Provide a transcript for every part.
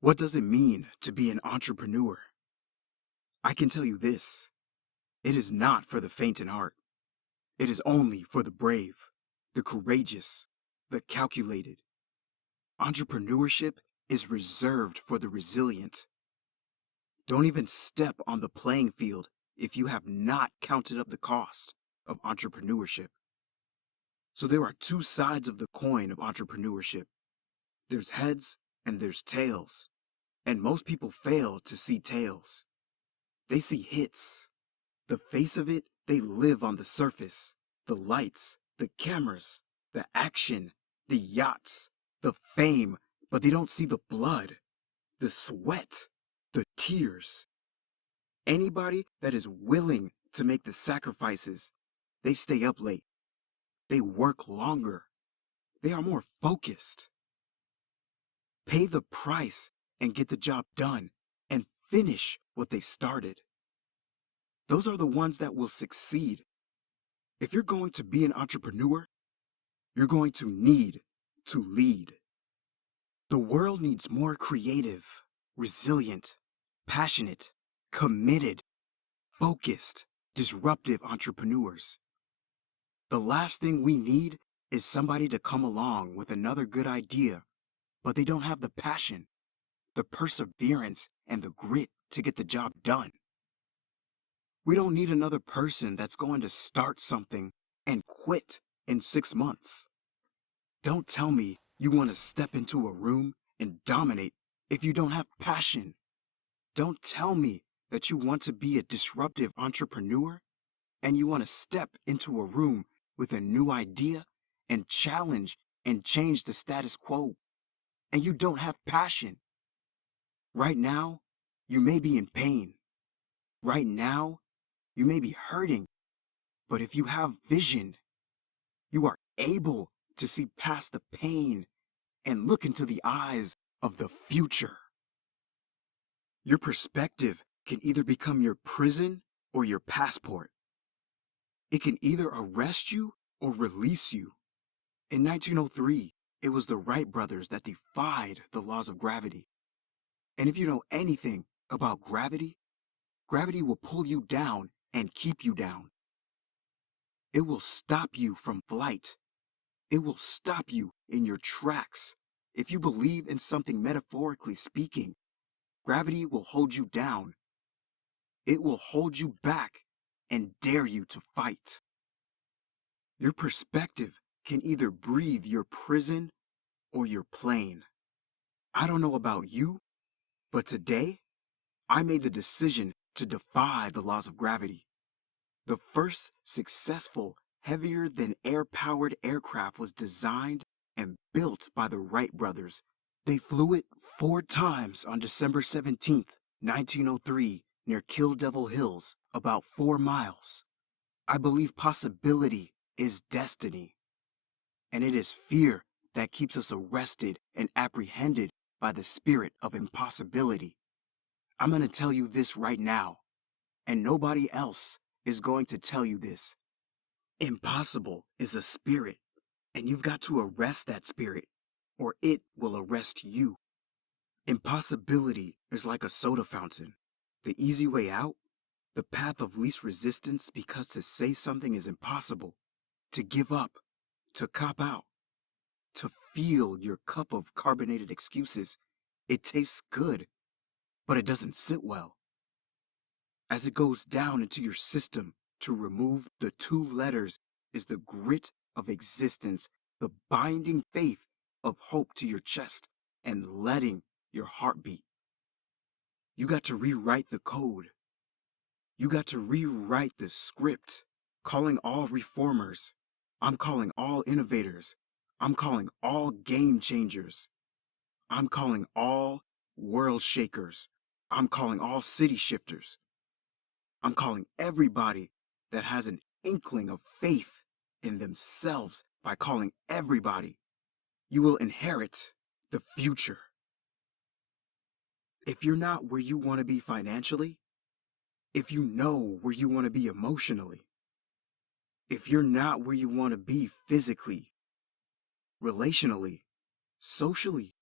What does it mean to be an entrepreneur? I can tell you this, it is not for the faint in heart. It is only for the brave, the courageous, the calculated. Entrepreneurship is reserved for the resilient. Don't even step on the playing field if you have not counted up the cost of entrepreneurship. So there are two sides of the coin of entrepreneurship. There's heads and there's tails. And most people fail to see tails. They see hits. The face of it, they live on the surface. The lights, the cameras, the action, the yachts, the fame, but they don't see the blood, the sweat, the tears. Anybody that is willing to make the sacrifices, they stay up late. They work longer. They are more focused. Pay the price and get the job done and finish what they started. Those are the ones that will succeed. If you're going to be an entrepreneur, you're going to need to lead. The world needs more creative, resilient, passionate, committed, focused, disruptive entrepreneurs. The last thing we need is somebody to come along with another good idea, but they don't have the passion, the perseverance, and the grit to get the job done. We don't need another person that's going to start something and quit in 6 months. Don't tell me you want to step into a room and dominate if you don't have passion. Don't tell me that you want to be a disruptive entrepreneur and you want to step into a room with a new idea and challenge and change the status quo, and you don't have passion. Right now, you may be in pain. Right now, you may be hurting, but if you have vision, you are able to see past the pain and look into the eyes of the future. Your perspective can either become your prison or your passport. It can either arrest you or release you. In 1903, it was the Wright brothers that defied the laws of gravity. And if you know anything about gravity, gravity will pull you down and keep you down. It will stop you from flight. It will stop you in your tracks. If you believe in something metaphorically speaking, gravity will hold you down. It will hold you back and dare you to fight. Your perspective can either breathe your prison or your plane. I don't know about you, but today I made the decision to defy the laws of gravity. The first successful heavier-than-air-powered aircraft was designed and built by the Wright brothers. They flew it 4 times on December 17th, 1903, near Kill Devil Hills, about 4 miles. I believe possibility is destiny, and it is fear that keeps us arrested and apprehended by the spirit of impossibility. I'm going to tell you this right now, and nobody else is going to tell you this. Impossible is a spirit, and you've got to arrest that spirit, or it will arrest you. Impossibility is like a soda fountain. The easy way out, the path of least resistance, because to say something is impossible, to give up, to cop out, to feel your cup of carbonated excuses. It tastes good, but it doesn't sit well. As it goes down into your system, to remove the 2 letters is the grit of existence, the binding faith of hope to your chest, and letting your heart beat. You got to rewrite the code. You got to rewrite the script, calling all reformers. I'm calling all innovators. I'm calling all game changers. I'm calling all world shakers. I'm calling all city shifters. I'm calling everybody that has an inkling of faith in themselves by calling everybody. You will inherit the future. If you're not where you want to be financially, if you know where you want to be emotionally, if you're not where you want to be physically, relationally, socially,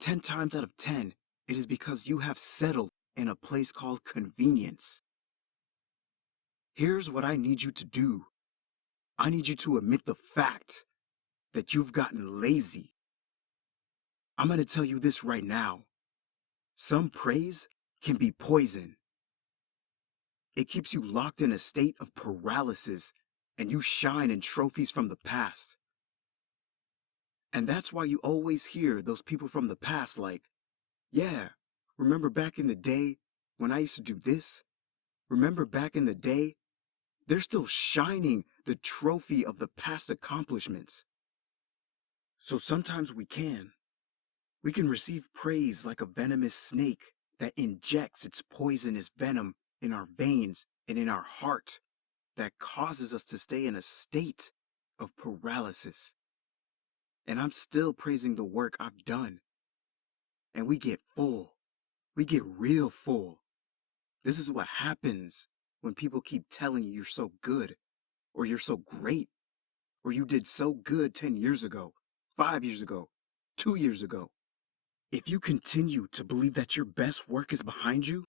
10 times out of 10, It is because you have settled in a place called convenience. Here's what I need you to do. I need you to admit the fact that you've gotten lazy. I'm going to tell you this right now. Some praise can be poison. It keeps you locked in a state of paralysis, and you shine in trophies from the past. And that's why you always hear those people from the past like, yeah, remember back in the day when I used to do this? Remember back in the day? They're still shining the trophy of the past accomplishments. So sometimes we can receive praise like a venomous snake that injects its poisonous venom in our veins and in our heart that causes us to stay in a state of paralysis. And I'm still praising the work I've done. And we get full. We get real full. This is what happens when people keep telling you you're so good, or you're so great, or you did so good 10 years ago, 5 years ago, 2 years ago. If you continue to believe that your best work is behind you,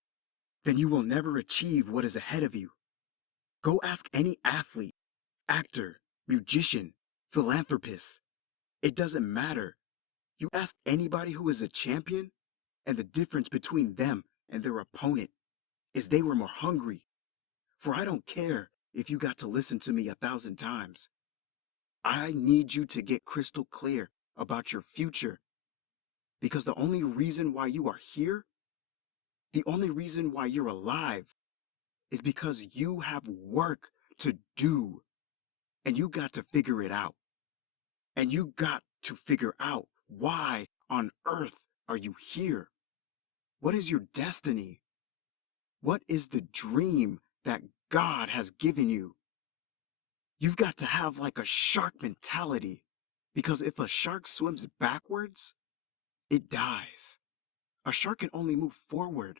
then you will never achieve what is ahead of you. Go ask any athlete, actor, musician, philanthropist. It doesn't matter. You ask anybody who is a champion, and the difference between them and their opponent is they were more hungry. For I don't care if you got to listen to me 1,000 times. I need you to get crystal clear about your future. Because the only reason why you are here, the only reason why you're alive, is because you have work to do. And you got to figure it out. And you got to figure out why on earth are you here? What is your destiny? What is the dream that God has given you? You've got to have like a shark mentality, because if a shark swims backwards, it dies. A shark can only move forward.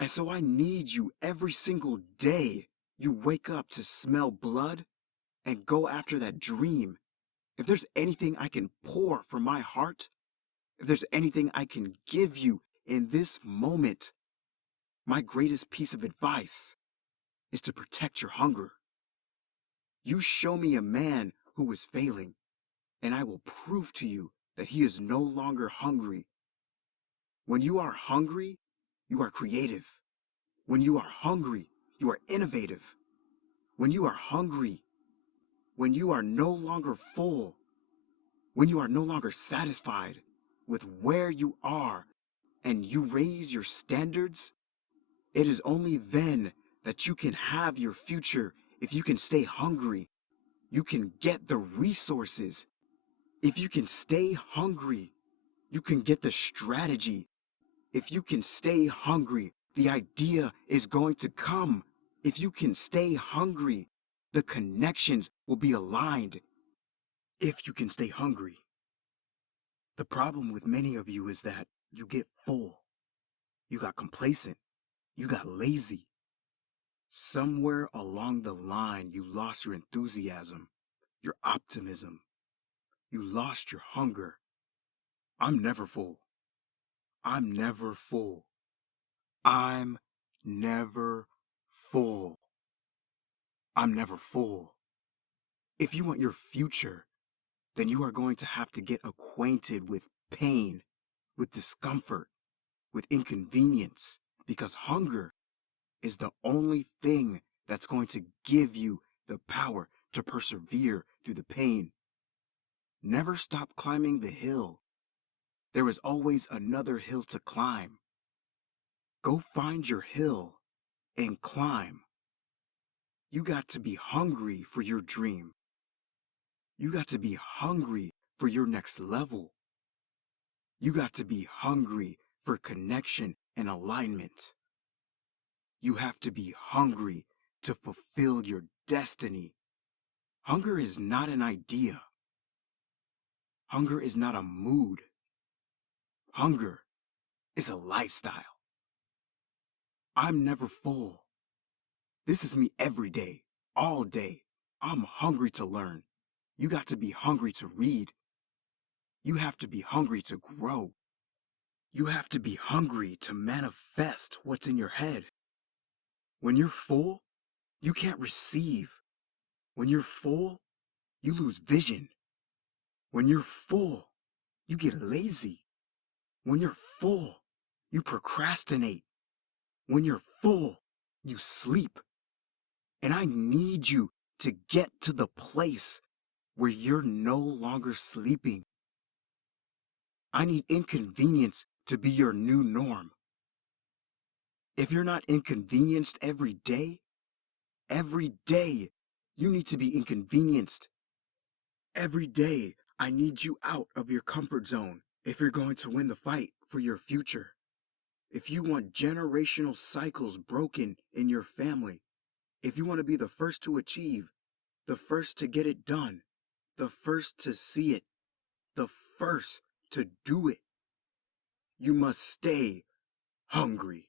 And so I need you every single day you wake up to smell blood and go after that dream. If there's anything I can pour from my heart, if there's anything I can give you in this moment, my greatest piece of advice is to protect your hunger. You show me a man who is failing, and I will prove to you that he is no longer hungry. When you are hungry, you are creative. When you are hungry, you are innovative. When you are hungry, when you are no longer full, when you are no longer satisfied with where you are, and you raise your standards, it is only then that you can have your future. If you can stay hungry, you can get the resources. If you can stay hungry, you can get the strategy. If you can stay hungry, the idea is going to come. If you can stay hungry, the connections will be aligned. If you can stay hungry. The problem with many of you is that you get full. You got complacent. You got lazy. Somewhere along the line, you lost your enthusiasm, your optimism. You lost your hunger. I'm never full. I'm never full. I'm never full. I'm never full. If you want your future, then you are going to have to get acquainted with pain, with discomfort, with inconvenience, because hunger is the only thing that's going to give you the power to persevere through the pain. Never stop climbing the hill. There is always another hill to climb. Go find your hill and climb. You got to be hungry for your dream. You got to be hungry for your next level. You got to be hungry for connection and alignment. You have to be hungry to fulfill your destiny. Hunger is not an idea. Hunger is not a mood. Hunger is a lifestyle. I'm never full. This is me every day, all day. I'm hungry to learn. You got to be hungry to read. You have to be hungry to grow. You have to be hungry to manifest what's in your head. When you're full, you can't receive. When you're full, you lose vision. When you're full, you get lazy. When you're full, you procrastinate. When you're full, you sleep. And I need you to get to the place where you're no longer sleeping. I need inconvenience to be your new norm. If you're not inconvenienced every day, you need to be inconvenienced. Every day, I need you out of your comfort zone if you're going to win the fight for your future. If you want generational cycles broken in your family, if you want to be the first to achieve, the first to get it done, the first to see it, the first to do it, you must stay hungry.